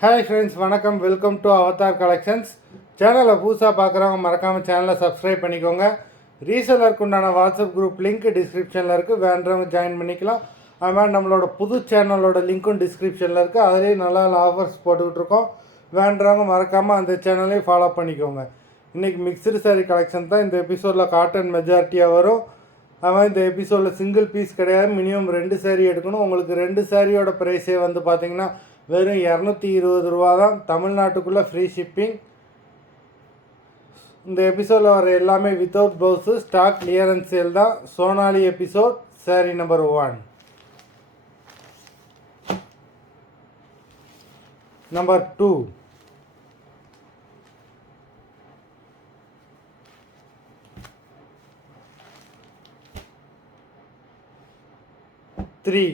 Hi friends, வணக்கம். Welcome to Avatar collections. சேனலை புதுசாக பார்க்குறவங்க மறக்காமல் சேனலை சப்ஸ்கிரைப் பண்ணிக்கோங்க. ரீசெல்லருக்கு உண்டான வாட்ஸ்அப் குரூப் லிங்க் டிஸ்கிரிப்ஷனில் இருக்குது, வேண்டவங்க ஜாயின் பண்ணிக்கலாம். அது மாதிரி நம்மளோட புது சேனலோட லிங்க்கும் டிஸ்கிரிப்ஷனில் இருக்குது, அதிலேயே நல்லா ஆஃபர்ஸ் போட்டுக்கிட்டுருக்கோம். வேண்டவங்க மறக்காமல் அந்த சேனலையும் ஃபாலோ பண்ணிக்கோங்க. இன்றைக்கி மிக்சடு சாரீ கலெக்ஷன் தான் இந்த எபிசோடில் காட்டன் மெஜாரிட்டியாக வரும். அது மாதிரி இந்த எபிசோடில் சிங்கிள் பீஸ் கிடையாது, மினிமம் 2 சாரீ எடுக்கணும். உங்களுக்கு 2 சாரியோட ப்ரைஸே வந்து பார்த்திங்கன்னா வெறும் 220 ரூபா தான். தமிழ்நாட்டுக்குள்ளே ஃப்ரீ ஷிப்பிங். இந்த எபிசோடில் வர எல்லாமே without blouse, stock clearance sale தான். Sonali episode sari number 1. Number 2, 3,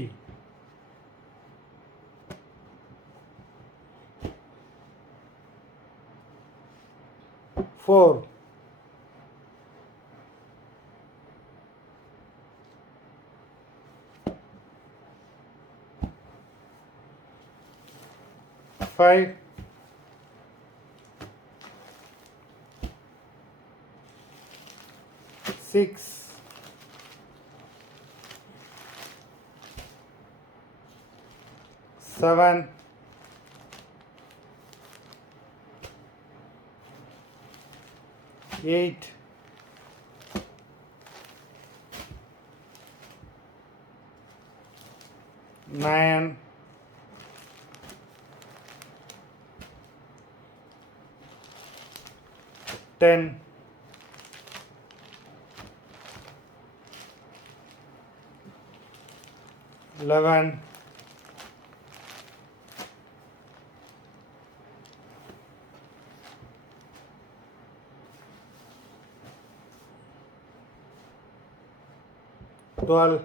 4, 5, 6, 7, 8, 9, 10, 11, 12,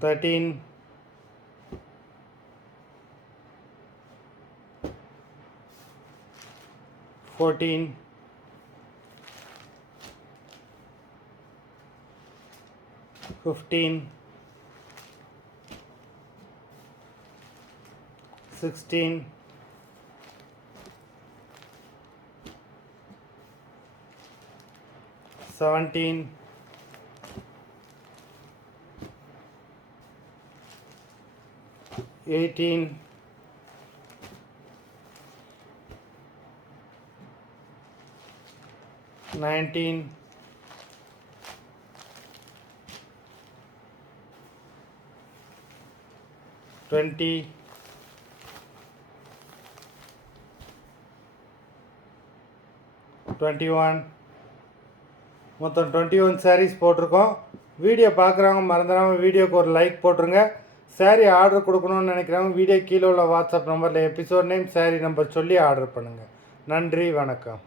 13, 14, 15, 16, 17, 18, 19, 20, 21. மொத்தம் 21 சாரீஸ் போட்டிருக்கோம். வீடியோ பார்க்குறவங்க மறந்துடாமல் வீடியோக்கு ஒரு லைக் போட்டுருங்க. சாரீ ஆர்டர் கொடுக்கணும்னு நினைக்கிறவங்க வீடியோ கீழே உள்ள வாட்ஸ்அப் நம்பரில் எபிசோட் நேம், சாரீ நம்பர் சொல்லி ஆர்டர் பண்ணுங்கள். நன்றி, வணக்கம்.